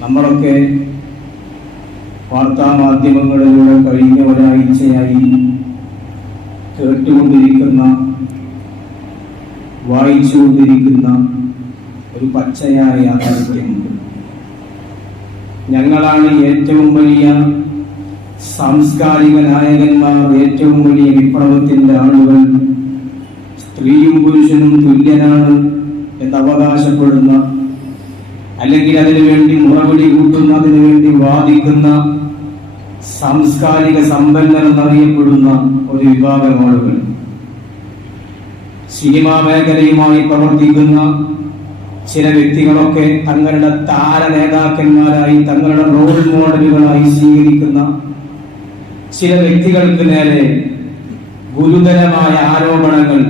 നമ്മളൊക്കെ വാർത്താമാധ്യമങ്ങളിലൂടെ കഴിഞ്ഞ ഒരാഴ്ചയായി കേട്ടുകൊണ്ടിരിക്കുന്ന, വായിച്ചുകൊണ്ടിരിക്കുന്ന ഒരു പച്ചയായ യാഥാർത്ഥ്യമുണ്ട്. ഞങ്ങളാണ് ഏറ്റവും വലിയ സാംസ്കാരിക നായകന്മാർ, ഏറ്റവും വലിയ വിപ്ലവത്തിന്റെ ആളുകൾ, സ്ത്രീയും പുരുഷനും തുല്യനാണ് എന്ന് അവകാശപ്പെടുന്ന, അല്ലെങ്കിൽ അതിനുവേണ്ടി മുറവിളി കൂട്ടുന്ന, അതിനുവേണ്ടി വാദിക്കുന്ന സാംസ്കാരിക സമ്പന്നർ എന്നറിയപ്പെടുന്ന ഒരു വിഭാഗം ആളുകൾ, സിനിമാ മേഖലയുമായി പ്രവർത്തിക്കുന്ന ചില വ്യക്തികളൊക്കെ തങ്ങളുടെ താര നേതാക്കന്മാരായി, തങ്ങളുടെ റോൾ മോഡലുകളായി സ്വീകരിക്കുന്ന ചില വ്യക്തികൾക്ക് നേരെ ഗുരുതരമായ ആരോപണങ്ങൾ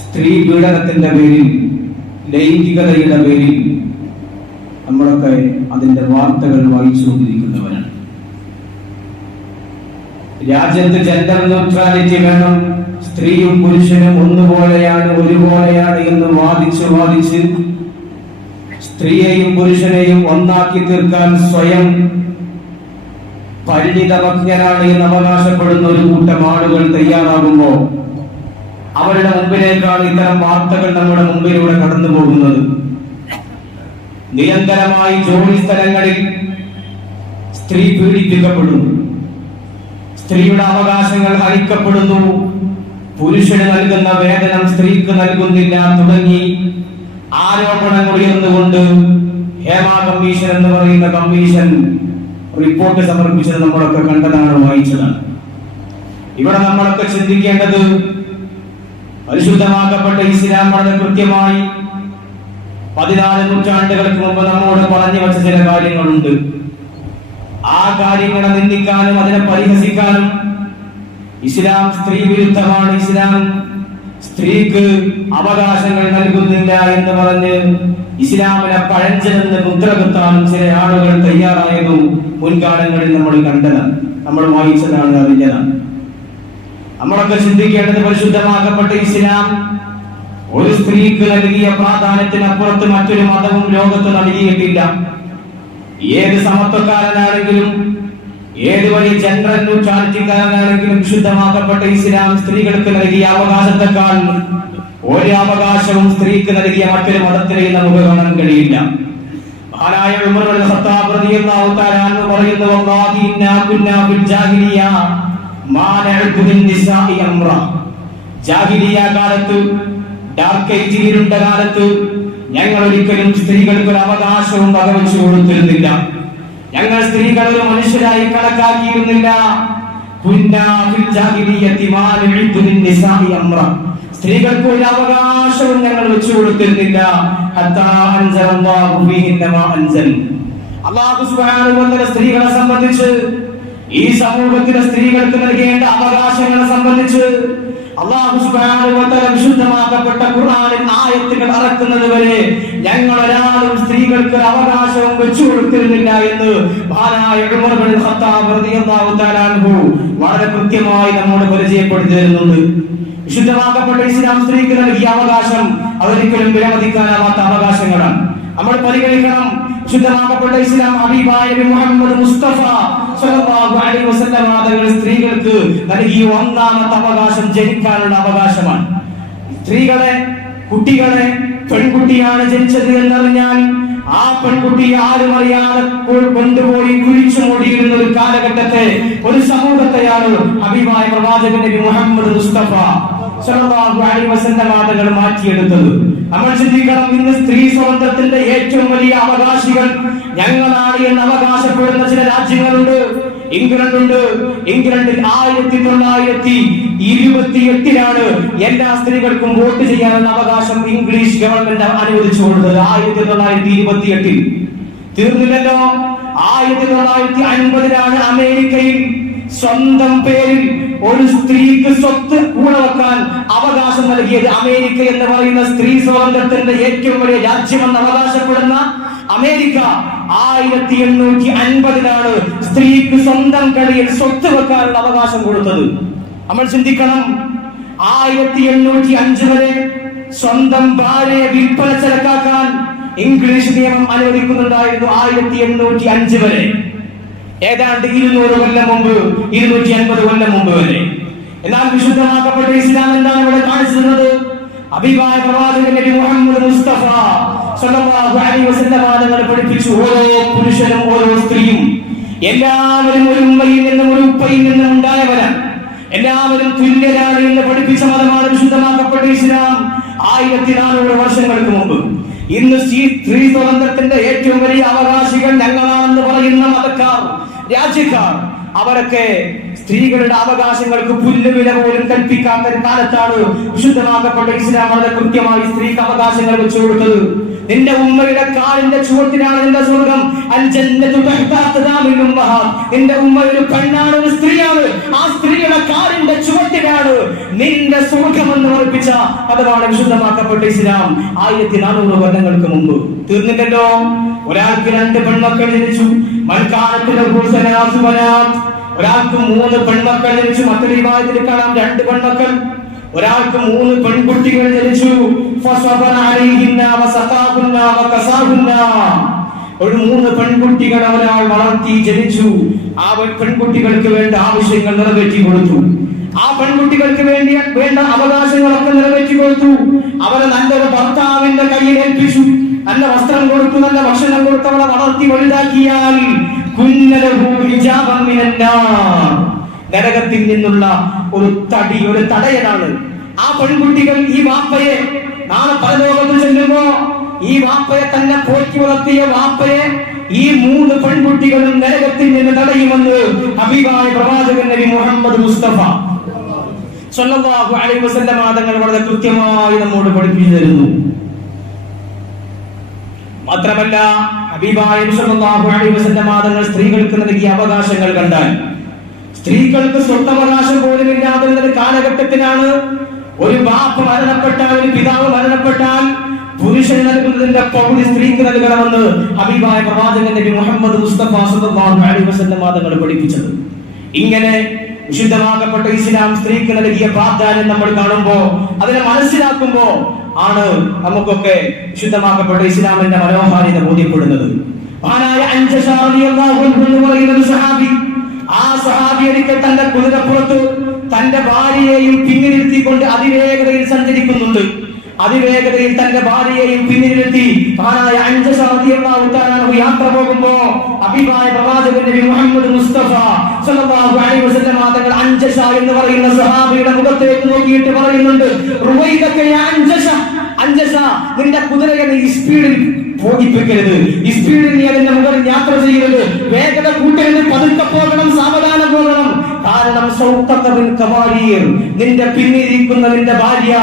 സ്ത്രീ പീഡനത്തിന്റെ പേരിൽ, ലൈംഗികതയുടെ പേരിൽ നമ്മളൊക്കെ അതിന്റെ വാർത്തകൾ വായിച്ചുകൊണ്ടിരിക്കുന്നവരാണ്. രാജ്യത്ത് ജെൻഡർ ന്യൂട്രാലിറ്റി വേണം, സ്ത്രീയും പുരുഷനും ഒന്നുപോലെയാണ്, ഒരുപോലെയാണ് എന്ന് വാദിച്ച് സ്ത്രീയെയും പുരുഷനെയും ഒന്നാക്കി തീർക്കാൻ സ്വയം പരിണിതമജ്ഞനാണ് എന്ന് അവകാശപ്പെടുന്ന ഒരു കൂട്ടം ആളുകൾ തയ്യാറാകുമ്പോൾ അവരുടെ മുമ്പിലേക്കാണ് ഇത്തരം വാർത്തകൾ നമ്മുടെ മുമ്പിലൂടെ കടന്നു പോകുന്നത്. നിരന്തരമായി ജോലി സ്ഥലങ്ങളിൽ സ്ത്രീ പീഡിപ്പിക്കപ്പെടുന്നു, സ്ത്രീയുടെ അവകാശങ്ങൾ ഹനിക്കപ്പെടുന്നു, പുരുഷന് നൽകുന്ന വേതനം സ്ത്രീക്ക് നൽകുന്നില്ല തുടങ്ങി ആരോപണങ്ങൾ ഉയർന്നുകൊണ്ട് ഹേമ കമ്മീഷൻ എന്ന് പറയുന്ന കമ്മീഷൻ റിപ്പോർട്ട് സമർപ്പിച്ചത് നമ്മളൊക്കെ കണ്ടതാണ്, വായിച്ചതാണ്. ഇവിടെ നമ്മളൊക്കെ ചിന്തിക്കേണ്ടത്, പരിശുദ്ധമാക്കപ്പെട്ട ഇസ്ലാം വളരെ കൃത്യമായി 14 നൂറ്റാണ്ടുകൾക്ക് മുമ്പ് നമ്മോട് പറഞ്ഞു വച്ച ചില കാര്യങ്ങളുണ്ട്. ആ കാര്യങ്ങളെ നിന്ദിക്കാനും അതിനെ പരിഹസിക്കാനും ഇസ്ലാം സ്ത്രീ വിരുദ്ധമാണ്, ഇസ്ലാം സ്ത്രീക്ക് അവകാശങ്ങൾ നൽകുന്നില്ല എന്ന് പറഞ്ഞ് ഇസ്ലാമിനെ പഴഞ്ചനെന്ന് മുദ്രകുത്താനും ചില ആളുകൾ തയ്യാറായതും മുൻകാലങ്ങളിൽ നമ്മൾ കണ്ടതാണ്, നമ്മൾ വായിച്ചതാണ്, അറിഞ്ഞതാണ്. നമ്മളൊക്കെ ചിന്തിക്കേണ്ടത്, പരിശുദ്ധമാക്കപ്പെട്ട ഇസ്ലാം ഒരു സ്ത്രീക്ക് നൽകിയ പ്രാധാന്യത്തിനപ്പുറത്ത് മറ്റൊരു മതവും ലോകത്ത് നൽകിയിട്ടില്ല. ഏത് സമത്വക്കാരനാണെങ്കിലും, ഏത് വലിയ ജെൻഡർ ന്യൂട്രാലിറ്റിക്കാരനാണെങ്കിലും വിശുദ്ധമാക്കപ്പെട്ട ഇസ്ലാം സ്ത്രീകൾക്ക് നൽകിയ അവകാശത്തെക്കാൾ ഒരു അവകാശവും സ്ത്രീക്ക് നൽകിയ മറ്റൊരു മതത്തിലെയും നമുക്ക് കാണാൻ കഴിയില്ല. മഹാനായ ഉമർ ഇബ്നുൽ ഖത്താബ് റളിയല്ലാഹു തആല അൻഹു പറയുന്നു, വല്ലാഹി ഇന്നാ കുന്നാ ഫിൽ ജാഹിലിയ്യ മാ നഅ്ബുദു നിസാഇ അംറ. ജാഹിലിയ്യ കാലത്ത്, ഡാർക്ക് ഏജിലുള്ള കാലത്ത് ഞങ്ങൾ ഒരിക്കലും സ്ത്രീകൾക്ക് ഒരു അവകാശവും വകവെച്ചു കൊടുത്തിരുന്നില്ല. ഞങ്ങൾ സ്ത്രീകൾ ഒരു മനുഷ്യരായി കണക്കാക്കിയിരുന്നില്ല. സ്ത്രീകൾക്ക് ഒരു അവകാശവും ഞങ്ങൾ വെച്ചു കൊടുത്തിരുന്നില്ല. അല്ലാഹു സുബ്ഹാനഹു വ തആല സ്ത്രീകളെ സംബന്ധിച്ച്, ഈ സമൂഹത്തിലെ സ്ത്രീകൾക്ക് നൽകേണ്ട അവകാശങ്ങളെ സംബന്ധിച്ച് അല്ലാഹു സുബ്ഹാനഹു വ തആല വിശുദ്ധമാക്കപ്പെട്ട ഖുർആനിൽ ആയത്തുകൾ ഇറക്കുന്നത് വരെ ഞങ്ങൾ ഒരാളും സ്ത്രീകൾക്ക് അവകാശവും വെച്ചു കൊടുത്തിരുന്നില്ല എന്ന് മഹാനായ ഉമർ ഇബ്നുൽ ഖത്താബ് റളിയല്ലാഹു തആല അൻഹു വളരെ കൃത്യമായി നമ്മോട് പരിചയപ്പെടുത്തി തരുന്നുണ്ട്. വിശുദ്ധമാക്കപ്പെട്ട ഇസ്ലാം സ്ത്രീക്ക് നൽകിയ അവകാശം അതൊരിക്കലും വിലമതിക്കാനാവാത്ത അവകാശങ്ങളാണ്. നമ്മൾ പരിഗണിക്കണം, വിശുദ്ധമാക്കപ്പെട്ട ഇസ്ലാം ഹബീബായ നബി മുഹമ്മദ് മുസ്തഫ സ്വല്ലല്ലാഹു അലൈഹി വസല്ലം തങ്ങൾ സ്ത്രീകൾക്ക് നൽകിയ ഒന്നാമത്തെ അവകാശം ജനിക്കാനുള്ള അവകാശമാണ്. സ്ത്രീകളെ, കുട്ടികളെ, പെൺകുട്ടിയാണ് ജനിച്ചത് എന്നറിഞ്ഞാൽ ആ പെൺകുട്ടി ആരും അറിയാതെ കൊണ്ടുപോയി കുഴിച്ചു മൂടിയിരുന്ന ഒരു കാലഘട്ടത്തെ, ഒരു സമൂഹത്തെയാണ് ഹബീബായ പ്രവാചകൻ നബി മുഹമ്മദ് മുസ്തഫ സ്വല്ലല്ലാഹു അലൈഹി വസല്ലം തങ്ങൾ മാറ്റിയെടുത്തത്. നമ്മൾ ചിന്തിക്കണം, ഇന്ന് സ്ത്രീ സ്വാതന്ത്ര്യത്തിന്റെ ഏറ്റവും വലിയ അവകാശികൾ ഞങ്ങളാണ് എന്ന് അവകാശപ്പെടുന്ന ചില രാജ്യങ്ങളുണ്ട്. ഇംഗ്ലണ്ടുണ്ട്. ഇംഗ്ലണ്ടിൽ 1928 എല്ലാ സ്ത്രീകൾക്കും വോട്ട് ചെയ്യാനുള്ള അവകാശം ഇംഗ്ലീഷ് ഗവൺമെന്റ് അനുവദിച്ചു കൊടുത്തത്. 1928 തീർന്നില്ലല്ലോ. 1950 അമേരിക്കയിൽ സ്വന്തം പേരിൽ ഒരു സ്ത്രീക്ക് സ്വത്ത് കൂടെ വെക്കാൻ അവകാശം നൽകിയത്. അമേരിക്ക എന്ന് പറയുന്ന സ്ത്രീ സ്വാതന്ത്ര്യത്തിന്റെ ഏറ്റവും വലിയ രാജ്യമെന്ന് അവകാശപ്പെടുന്ന അമേരിക്ക 1850 സ്ത്രീക്ക് സ്വന്തം കടയിൽ സ്വത്ത് വെക്കാനുള്ള അവകാശം കൊടുത്തത്. നമ്മൾ ചിന്തിക്കണം, 1805 വരെ സ്വന്തം ഭാര്യയെ വിൽപ്പന ചരക്കാക്കാൻ ഇംഗ്ലീഷ് നിയമം അനുവദിക്കുന്നുണ്ടായിരുന്നു 1805 വരെ, ഏതാണ്ട് 200 കൊല്ലം മുമ്പ്, 250 കൊല്ലം മുമ്പ് വരെ. എന്നാൽ വിശുദ്ധമാക്കപ്പെട്ട ഇസ്ലാം എന്താണ് ഇവിടെ കാണിച്ചിരുന്നത്? ഹബീബായ പ്രവാചകൻ നബി മുഹമ്മദ് മുസ്തഫ സ്വല്ലല്ലാഹു അലൈഹി വസല്ലം തങ്ങൾ പഠിപ്പിച്ചു, ഓരോ പുരുഷനും ഓരോ സ്ത്രീയും എല്ലാവരും ഒരു ഉമ്മയിൽ നിന്നും ഒരു ഉപ്പയിൽ നിന്നും ഉണ്ടായവരാണ്, എല്ലാവരും തുല്യരാണ് എന്ന് പഠിപ്പിച്ച മതമാണ് വിശുദ്ധമാക്കപ്പെട്ട ഇസ്ലാം 1400 വർഷങ്ങൾക്ക് മുമ്പ്. ഇന്ന് സ്ത്രീ സ്വാതന്ത്ര്യത്തിന്റെ ഏറ്റവും വലിയ അവകാശികൾ ഞങ്ങളാണെന്ന് പറയുന്ന മതക്കാർ, രാജ്യക്കാർ, അവരൊക്കെ സ്ത്രീകളുടെ അവകാശങ്ങൾക്ക് പുല്ലുവില പോലും കൽപ്പിക്കാത്ത കാലത്താണ് വിശുദ്ധമാക്കപ്പെട്ട ഇസ്ലാം വളരെ കൃത്യമായി സ്ത്രീക്ക് അവകാശങ്ങൾ വെച്ചു കൊടുത്തത്. നിന്റെ ഉമ്മയുടെ കാലിന്റെ ചുവട്ടിലാണ് നിന്റെ സ്വർഗം. നിന്റെ ഉമ്മ ഒരു പെണ്ണാണ്, ഒരു സ്ത്രീയാണ്. ആ സ്ത്രീയുടെ കാലിന്റെ ചുവട്ടിലാണ് നിന്റെ സ്വർഗം എന്ന് ഉറപ്പിച്ച അതാണ് വിശുദ്ധമാക്കപ്പെട്ട ഇസ്ലാം 1400 കൊല്ലങ്ങൾക്ക് മുമ്പ്. തീർന്നില്ലല്ലോ. ഒരാൾക്ക് 2 പെൺമക്കൾ ജനിച്ചു, ഒരാൾക്ക് 3 പെൺമക്കൾ ജനിച്ചു. മറ്റൊരു റിവായത്തിൽ കാണാം 2 പെൺമക്കൾ. ഒരാൾക്ക് 3 പെൺകുട്ടികൾ ജനിച്ചു. ഒരു 3 പെൺകുട്ടികൾ ഒരാൾ വളർത്തി ജനിച്ചു. ആ പെൺകുട്ടികൾക്ക് വേണ്ട ആവശ്യങ്ങൾ നിറവേറ്റി കൊടുത്തു. ആ പെൺകുട്ടികൾക്ക് വേണ്ട അവകാശങ്ങളൊക്കെ നിറവേറ്റി കൊടുത്തു. അവരെ നല്ലൊരു ഭർത്താവിന്റെ കയ്യിൽ ഏൽപ്പിച്ചു. നല്ല വസ്ത്രം കൊടുത്തു, നല്ല ഭക്ഷണം കൊടുത്ത് അവളെ വളർത്തി വലുതാക്കിയാൽ നരകത്തിൽ നിന്നുള്ള ഒരു തടയനാണ്. ആ പെൺകുട്ടികൾ ഈ വാപ്പയെ നാളെ പരലോകത്ത് ചെല്ലുമ്പോ ഈ വാപ്പയെ തന്നെ പോറ്റി വളർത്തിയ വാപ്പയെ ഈ 3 പെൺകുട്ടികളും നരകത്തിൽ നിന്ന് തടയുമെന്ന് ഹബീബായ പ്രവാചകൻ നബി മുഹമ്മദ് മുസ്തഫ സ്വല്ലല്ലാഹു അലൈഹി വസല്ലം തങ്ങൾ വളരെ കൃത്യമായി നമ്മോട് പഠിപ്പിച്ചു തരുന്നു. മാത്രമല്ല ഹബീബായ സ്വല്ലല്ലാഹു അലൈഹി വസല്ലം തങ്ങൾ സ്ത്രീകൾക്ക് നൽകിയ അവകാശങ്ങൾ കണ്ടാൽ, സ്ത്രീകൾക്ക് സ്വത്തവകാശം പോലും ഇല്ലാത്ത ഒരു കാലഘട്ടത്തിലാണ് ഒരു ബാപ്പ മരണപ്പെട്ടാൽ, ഒരു പിതാവ് മരണപ്പെട്ടാൽ പുരുഷൻ നൽകുന്നതിന്റെ പകുതി സ്ത്രീക്ക് നൽകണമെന്ന് ഹബീബായ പ്രവാചകൻ നബി മുഹമ്മദ് മുസ്തഫ സ്വല്ലല്ലാഹു അലൈഹി വസല്ലം തങ്ങൾ പഠിപ്പിച്ചത്. ഇങ്ങനെ വിശുദ്ധമാക്കപ്പെട്ട ഇസ്ലാം സ്ത്രീക്ക് നൽകിയ പ്രാധാന്യം നമ്മൾ കാണുമ്പോ, അതിനെ മനസ്സിലാക്കുമ്പോ ആണ് നമുക്കൊക്കെ വിശുദ്ധമാക്കപ്പെട്ട ഇസ്ലാമിന്റെ മനോഹാരിത ബോധ്യപ്പെടുന്നത്. മഹാനായ അൻജശ റളിയല്ലാഹു അൻഹു എന്ന് പറയുന്ന ഒരു സഹാബി, ആ സഹാബി ഒരിക്കൽ തന്റെ കുതിരപ്പുറത്ത് തന്റെ ഭാര്യയെയും പിന്നിലിരുത്തിക്കൊണ്ട് അതിവേഗതയിൽ സഞ്ചരിക്കുന്നുണ്ട്. അതിവേഗതയിൽ തന്റെ ഭാര്യയെയും പിന്നിലിരുത്തി മഹാനായ അൻജശ റളിയല്ലാഹു തആല യാത്ര പോകുമ്പോ ഹബീബായ പ്രവാചകൻ നബി മുഹമ്മദ് മുസ്തഫ സ്വല്ലല്ലാഹു അലൈഹി വസല്ലം തങ്ങൾ അൻജശ എന്ന് പറയുന്ന സഹാബിയുടെ മുഖത്തേക്ക് നോക്കിയിട്ട് പറയുന്നുണ്ട്, റുവൈദക യാ അൻജശ, അൻജശ നിന്റെ കുതിരയെ നീ സ്പീഡിൽ പോകിപ്പിക്കരുത്, ഈ സ്പീഡിൽ നീ അതിന്റെ മുകളിൽ യാത്ര ചെയ്യരുത്, വേഗത കൂട്ടരുത്, പതുക്കെ പോകണം, സാവധാനം പോകണം. കാരണം നിന്റെ പിന്നിരിക്കുന്ന നിന്റെ ഭാര്യ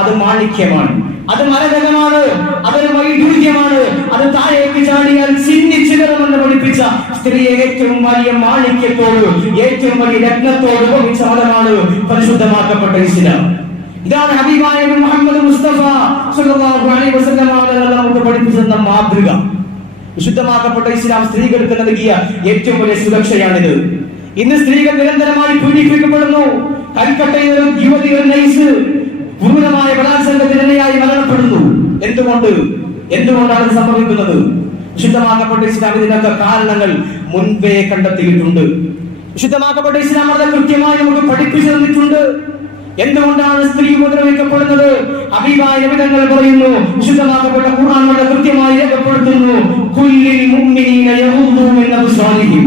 അത് മാണിക്യമാണ്, അത് മരകതമാണ്, അതൊരു വൈഡൂര്യമാണ്, അത് താഴേക്ക് ചാടിയാൽ ചിന്നിച്ചിടണമെന്ന് പഠിപ്പിച്ച സ്ത്രീയെ ഏറ്റവും വലിയ മാണിക്യത്തോട്, ഏറ്റവും വലിയ രത്നത്തോട് ഉപമിച്ച മതമാണ് പരിശുദ്ധമാക്കപ്പെട്ട ഇസ്ലാം. ഇതാണ് ഹബീബായ മുഹമ്മദ് മുസ്തഫ സ്വല്ലല്ലാഹു അലൈഹി വസല്ലം നമുക്ക് പഠിപ്പിച്ച മാതൃക. വിശുദ്ധമാക്കപ്പെട്ട ഇസ്ലാം സ്ത്രീകൾക്ക് നൽകിയ ഏറ്റവും വലിയ സുരക്ഷയാണിത്. ഇന്ന് സ്ത്രീകൾ നിരന്തരമായി പീഡിപ്പിക്കപ്പെടുന്നു. കൽക്കട്ടയിൽ യുവതികൾ നൈസ് ക്രൂരമായ ബലാത്സംഗത്തിനിരയായി മരണപ്പെടുന്നു. എന്തുകൊണ്ടാണ് ഇത് സംഭവിക്കുന്നത്? വിശുദ്ധമാക്കപ്പെട്ട ഇസ്ലാം ഇതിനൊക്കെ കാരണങ്ങൾ മുൻപേ കണ്ടെത്തിയിട്ടുണ്ട്. വിശുദ്ധമാക്കപ്പെട്ട ഇസ്ലാം വളരെ കൃത്യമായി നമുക്ക് പഠിപ്പിച്ചു തന്നിട്ടുണ്ട്. എന്തുകൊണ്ടാണ് സ്ത്രീ ഉപദ്രവിക്കപ്പെടുന്നത്? ഹബീബായ നബി തങ്ങൾ പറയുന്നു, വിശുദ്ധമാക്കപ്പെട്ട ഖുർആൻ വളരെ കൃത്യമായി രേഖപ്പെടുത്തുന്നു, കുല്ലിൽ മുഅ്മിനീന യഗുദ്ദൂ മിൻ അബ്സാരിഹിം.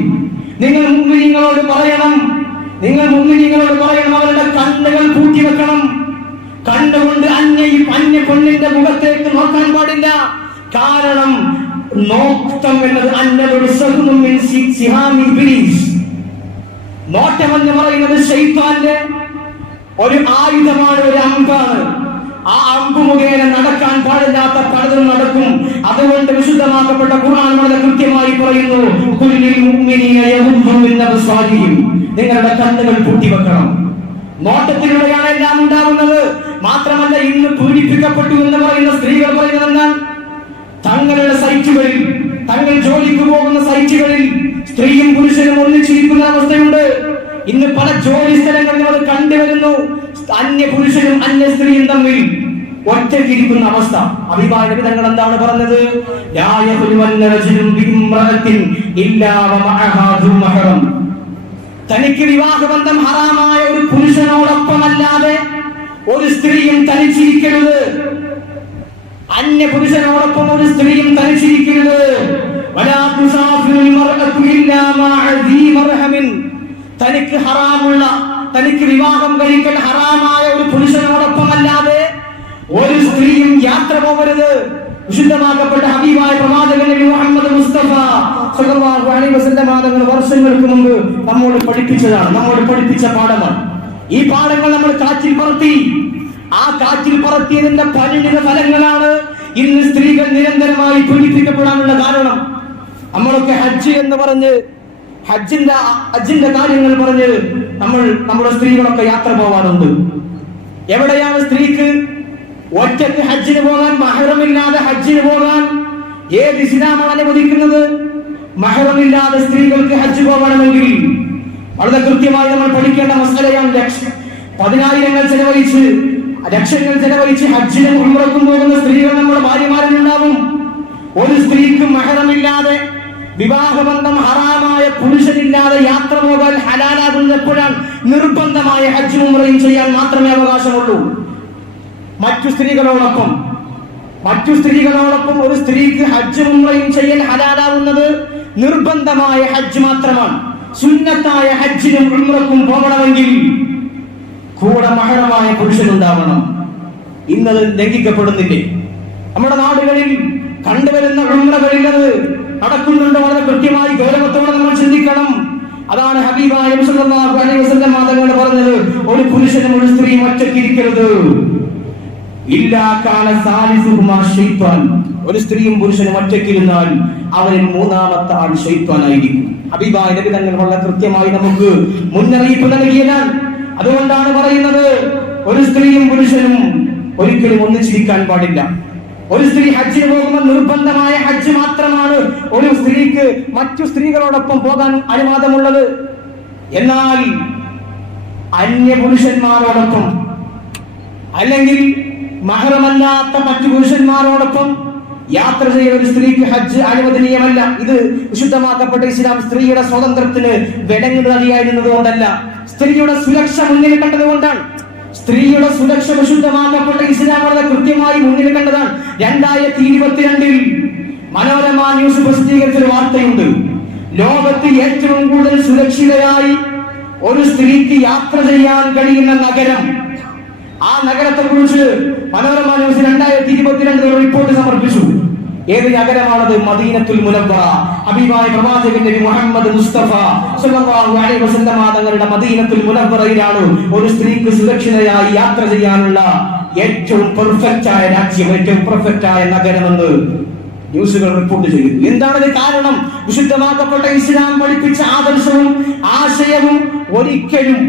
നിങ്ങൾ മുഅ്മിനീങ്ങളോട് പറയണം, അവരുടെ കണ്ണുകൾ പൂട്ടി വെക്കണം. കണ്ടുകൊണ്ട് അന്യ പെണ്ണിന്റെ മുഖത്തേക്ക് നോക്കാൻ പാടില്ല. കാരണം നോട്ടം എന്നത് നോട്ടം എന്ന് പറയുന്നത് ശൈത്താന്റെ ഒരു ആയുധമാണ്, ഒരു അമ്പാണ്. ആ അമ്പ് മുഖേന നടക്കാൻ പാടില്ലാത്ത പലതും നടക്കും. അതുകൊണ്ട് വിശുദ്ധമാക്കപ്പെട്ട ഖുർആൻ വളരെ കൃത്യമായി പറയുന്നു, കുല്ലിൽ മുഅ്മിനീന യഗുദ്ദൂ മിൻ അബ്സാരിഹിം. നിങ്ങളുടെ കണ്ണുകൾ പൂട്ടിവെക്കണം. നോട്ടത്തിലൂടെയാണ് എല്ലാം ഉണ്ടാകുന്നത്. മാത്രമല്ല, ഇന്ന് പീഡിപ്പിക്കപ്പെട്ടു എന്ന് പറയുന്ന സ്ത്രീകൾ പറയുന്നത് എന്താണ്? തങ്ങളുടെ സൈറ്റുകളിൽ, തങ്ങൾ ജോലിക്ക് പോകുന്ന സൈറ്റുകളിൽ സ്ത്രീയും പുരുഷനും ഒന്നിച്ചിരിക്കുന്ന അവസ്ഥയുണ്ട്. ഇന്ന് പല ജോലി സ്ഥലങ്ങളിൽ നമ്മൾ കണ്ടുവരുന്നു, അന്യ പുരുഷനും അന്യ സ്ത്രീയും തമ്മിൽ ഒറ്റയ്ക്കിരിക്കുന്ന അവസ്ഥ. ഹബീബായ നബി തങ്ങൾ എന്താണ് പറഞ്ഞത്? ലാ യഖ്ലുവന്ന റജുലുൻ ബിഇംറഅത്തിൻ ഇല്ലാ വമഅഹാ ദു മഹറം. തനിക്ക് വിവാഹബന്ധം ഹറാമായ ഒരു പുരുഷനോടൊപ്പമല്ലാതെ ഒരു സ്ത്രീയും തനിച്ചിരിക്കരുത്. അന്യ പുരുഷനോടൊപ്പം ഒരു സ്ത്രീയും തനിച്ചിരിക്കരുത്. വലാ തുസാഫിറുൽ മർഅതു ഇല്ലാ മഅ ദീ മർഹമിൻ. തനിക്ക് ഹറാമുള്ള, തനിക്ക് വിവാഹം കഴിക്കൽ ഹറാമായ ഒരു പുരുഷനോടൊപ്പമല്ലാതെ ഒരു സ്ത്രീയും യാത്ര പോകരുത്. വിശുദ്ധമാക്കപ്പെട്ട ഹബീബായ പ്രവാചകൻ നബി മുഹമ്മദ് മുസ്തഫ സല്ലല്ലാഹു അലൈഹി വസല്ലം തങ്ങൾ വർഷങ്ങൾക്ക് മുമ്പ് നമ്മോട് പഠിപ്പിച്ചതാണ്, നമ്മോട് പഠിപ്പിച്ച പാഠമാണ്. ഈ പാഠങ്ങൾ നമ്മൾ കാറ്റിൽ പറത്തി. ആ കാറ്റിൽ പറത്തിയതിന്റെ പരിണിത ഫലങ്ങളാണ് ഇന്ന് സ്ത്രീകൾ നിരന്തരമായി പീഡിപ്പിക്കപ്പെടാനുള്ള കാരണം. നമ്മളൊക്കെ ഹജ്ജ് എന്ന് പറഞ്ഞ് ഹജ്ജിന്റെ കാര്യങ്ങൾ പറഞ്ഞ് നമ്മുടെ സ്ത്രീകളൊക്കെ യാത്ര പോവാറുണ്ട്. എവിടെയാണ് സ്ത്രീക്ക് ഒറ്റയ്ക്ക് ഹജ്ജിന് പോകാൻ, മഹ്റമില്ലാതെ ഹജ്ജിന് പോകാൻ ഏത് ഇസ്ലാമാണ് അനുവദിക്കുന്നത്? മഹ്റമില്ലാതെ സ്ത്രീകൾക്ക് ഹജ്ജ് പോകണമെങ്കിൽ വളരെ കൃത്യമായി നമ്മൾ പഠിക്കേണ്ട മസലയാണ്. പതിനായിരങ്ങൾ ചെലവഴിച്ച്, ലക്ഷങ്ങൾ ചെലവഴിച്ച് ഹജ്ജിനും ഉംറയ്ക്കും പോകുന്ന സ്ത്രീകൾ നമ്മുടെ ഭാര്യമാരിലുണ്ടാവും. ഒരു സ്ത്രീക്ക് മഹ്റമില്ലാതെ, വിവാഹബന്ധം ഹറാമായ പുരുഷനില്ലാതെ യാത്ര പോകാൻ ഹലാലാകുന്നപ്പോഴാണ് നിർബന്ധമായ ഹജ്ജും ഉംറയും ചെയ്യാൻ മാത്രമേ അവകാശമുള്ളൂ. മറ്റു സ്ത്രീകളോടൊപ്പം ഒരു സ്ത്രീക്ക് ഹജ്ജും ഉംറയും ചെയ്യാൻ ഹലാലാവുന്നത് നിർബന്ധമായ ഹജ്ജ് മാത്രമാണ്. സുന്നത്തായ ഹജ്ജിനും ഉംറയ്ക്കും പോകണമെങ്കിൽ കൂടെ മഹ്റമായ പുരുഷനുണ്ടാവണം. ഇന്നത് ലംഘിക്കപ്പെടുന്നില്ലേ? നമ്മുടെ നാടുകളിൽ കണ്ടുവരുന്ന ഉംറകളിൽ അത് നടക്കുന്നുണ്ട്. വളരെ കൃത്യമായി ഗൗരവത്തോടെ നമ്മൾ ചിന്തിക്കണം. അതാണ് ഹബീബായ നബി സല്ലല്ലാഹു അലൈഹി വസല്ലം തങ്ങൾ പറഞ്ഞത്, ഒരു പുരുഷനും ഒരു സ്ത്രീയും ഒറ്റയ്ക്കിരിക്കരുത്. ഇല്ലാ കാന സാലിസുഹുമാ ശൈത്താൻ. ഒരു സ്ത്രീയും പുരുഷനും ഒറ്റയ്ക്കിരുന്നാൽ അവരിൽ മൂന്നാമത്തെ ആൾ ശൈത്താനായിരിക്കും. ഹബീബായ നബി തങ്ങൾ വളരെ കൃത്യമായി നമുക്ക് മുന്നറിയിപ്പ് നൽകിയതാണ്. അതുകൊണ്ടാണ് പറയുന്നത്, ഒരു സ്ത്രീയും പുരുഷനും ഒരിക്കലും ഒന്നിച്ചിരിക്കാൻ പാടില്ല. ഒരു സ്ത്രീ ഹജ്ജിന് പോകുമ്പോൾ നിർബന്ധമായ ഹജ്ജ് മാത്രമാണ് ഒരു സ്ത്രീക്ക് മറ്റു സ്ത്രീകളോടൊപ്പം പോകാൻ അനുവാദമുള്ളത്. എന്നാൽ അന്യ പുരുഷന്മാരോടൊപ്പം അല്ലെങ്കിൽ മഹ്റമല്ലാത്ത മറ്റു പുരുഷന്മാരോടൊപ്പം യാത്ര ചെയ്യുന്ന ഒരു സ്ത്രീക്ക് ഹജ്ജ് അനുവദനീയമല്ല. ഇത് വിശുദ്ധമാക്കപ്പെട്ട ഇസ്ലാം സ്ത്രീയുടെ സ്വാതന്ത്ര്യത്തിന് വിലങ്ങ് നൽകിയായിരുന്നത് കൊണ്ടല്ല, സ്ത്രീയുടെ സുരക്ഷ മുന്നിൽ കണ്ടതുകൊണ്ടാണ്. സ്ത്രീയുടെ സുരക്ഷ വിശുദ്ധമാക്കപ്പെട്ട ഇസ്ലാം വളരെ കൃത്യമായി മുന്നിൽ കണ്ടതാണ്. 2022 മനോരമ ന്യൂസ് പ്രസിദ്ധീകരിച്ച ഒരു വാർത്തയുണ്ട്. ലോകത്ത് ഏറ്റവും കൂടുതൽ സുരക്ഷിതയായി ഒരു സ്ത്രീക്ക് യാത്ര ചെയ്യാൻ കഴിയുന്ന നഗരം, ആ നഗരത്തെ കുറിച്ച് മനോരമ ന്യൂസ് 2022 റിപ്പോർട്ട് സമർപ്പിച്ചു. ഏത് നഗരമാണത്? മദീനത്തുൽ മുനവ്വറ. ഹബീബായ പ്രവാചകൻ നബി മുഹമ്മദ് മുസ്തഫ സല്ലല്ലാഹു അലൈഹി വസല്ലം തങ്ങളുടെ മദീനത്തുൽ മുനവ്വറയിലാണ് ഒരു സ്ത്രീക്ക് സുരക്ഷിതയായി യാത്ര ചെയ്യാനുള്ള ഏറ്റവും പെർഫെക്റ്റ് ആയ രാജ്യം, ഏറ്റവും പെർഫെക്റ്റ് ആയ നഗരമെന്ന് ന്യൂസുകൾ റിപ്പോർട്ട് ചെയ്യുന്നു. എന്താണ് കാരണം? വിശുദ്ധമാക്കപ്പെട്ട ഇസ്ലാം പഠിപ്പിച്ച ആദർശവും ആശയവും ഒരിക്കലും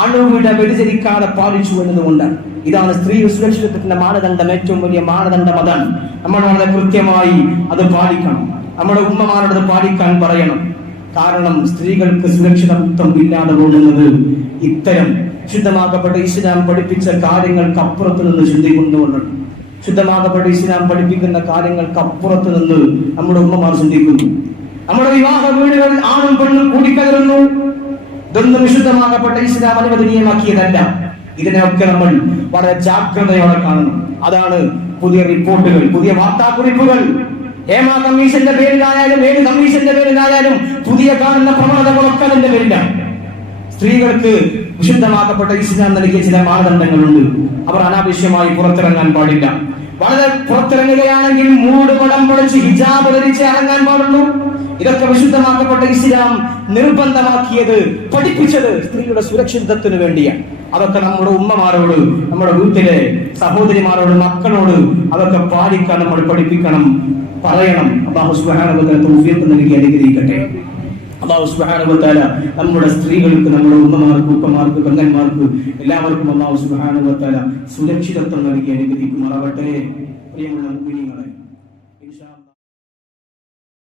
അണുവിട വ്യതിചലിക്കാതെ പാലിച്ചു എന്നതുകൊണ്ടാണ്. ഇതാണ് സ്ത്രീ സുരക്ഷിതത്വത്തിന്റെ മാനദണ്ഡം. ഏറ്റവും വലിയ മാനദണ്ഡം അതാണ്. നമ്മൾ വളരെ കൃത്യമായി അത് പാലിക്കണം. നമ്മുടെ ഉമ്മമാരോട് അത് പാലിക്കാൻ പറയണം. കാരണം സ്ത്രീകൾക്ക് സുരക്ഷിതത്വം ഇല്ലാതെ പോകുന്നത് ഇത്തരം ശുദ്ധമാക്കപ്പെട്ട ഇസ്ലാം പഠിപ്പിച്ച കാര്യങ്ങൾക്ക് അപ്പുറത്ത് നിന്ന് ചിന്തിക്കുന്നതുകൊണ്ടാണ്. ശുദ്ധമാക്കപ്പെട്ട ഇസ്ലാം പഠിപ്പിക്കുന്ന കാര്യങ്ങൾക്ക് അപ്പുറത്ത് നിന്ന് നമ്മുടെ ഉമ്മമാർ ചിന്തിക്കുന്നു. നമ്മുടെ വിവാഹ വീടുകളിൽ ആണും പെണ്ണും കൂടിക്കലരുന്നു. ഇതൊന്നും വിശുദ്ധമാക്കപ്പെട്ട ഇസ്ലാം അനുവദനീയമാക്കിയതല്ല. ഇതിനെയൊക്കെ നമ്മൾ വളരെ ജാഗ്രതയോടെ കാണണം. അതാണ് പുതിയ റിപ്പോർട്ടുകൾ, പുതിയ വാർത്താക്കുറിപ്പുകൾ. ഹേമ കമ്മീഷന്റെ പേരിലായാലും ഏത് കമ്മീഷന്റെ പേരിലായാലും പുതിയ കാണുന്ന പ്രവണതകളൊക്കെ അതിന്റെ പേരിലാണ്. സ്ത്രീകൾക്ക് വിശുദ്ധമാക്കപ്പെട്ട ഇസ്ലാം നൽകിയ ചില മാനദണ്ഡങ്ങളുണ്ട്. അവർ അനാവശ്യമായി പുറത്തിറങ്ങാൻ പാടില്ല. വളരെ പുറത്തിറങ്ങുകയാണെങ്കിൽ മൂട് പടം പൊളിച്ച് ഹിജാബ് ധരിച്ച് ഇറങ്ങാൻ പാടുള്ളൂ. ഇതൊക്കെ വിശുദ്ധമാക്കപ്പെട്ട ഇസ്ലാം നിർബന്ധമാക്കിയത്, പഠിപ്പിച്ചത് സ്ത്രീയുടെ സുരക്ഷിതത്വത്തിന് വേണ്ടിയാണ്. അതൊക്കെ നമ്മുടെ ഉമ്മമാരോട്, നമ്മുടെ വീട്ടിലെ സഹോദരിമാരോട്, മക്കളോട് അതൊക്കെ പാലിക്കാൻ നമ്മൾ പഠിപ്പിക്കണം, പറയണം. അല്ലാഹു സുബ്ഹാനഹു വ തആല തൗഫീഖ് നൽകി അനുഗ്രഹിക്കട്ടെ. അല്ലാഹു സുബ്ഹാനഹു വ തആല നമ്മുടെ സ്ത്രീകൾക്ക്, നമ്മുടെ ഉമ്മമാർക്ക്, ഉപ്പമാർക്ക്, പെങ്ങന്മാർക്ക് എല്ലാവർക്കും അല്ലാഹു സുബ്ഹാനഹു വ തആല സുരക്ഷിതത്വം നൽകി അനുഗ്രഹിക്കുമാറാവട്ടെ. പ്രിയമുള്ള മുഅ്മിനീങ്ങളെ,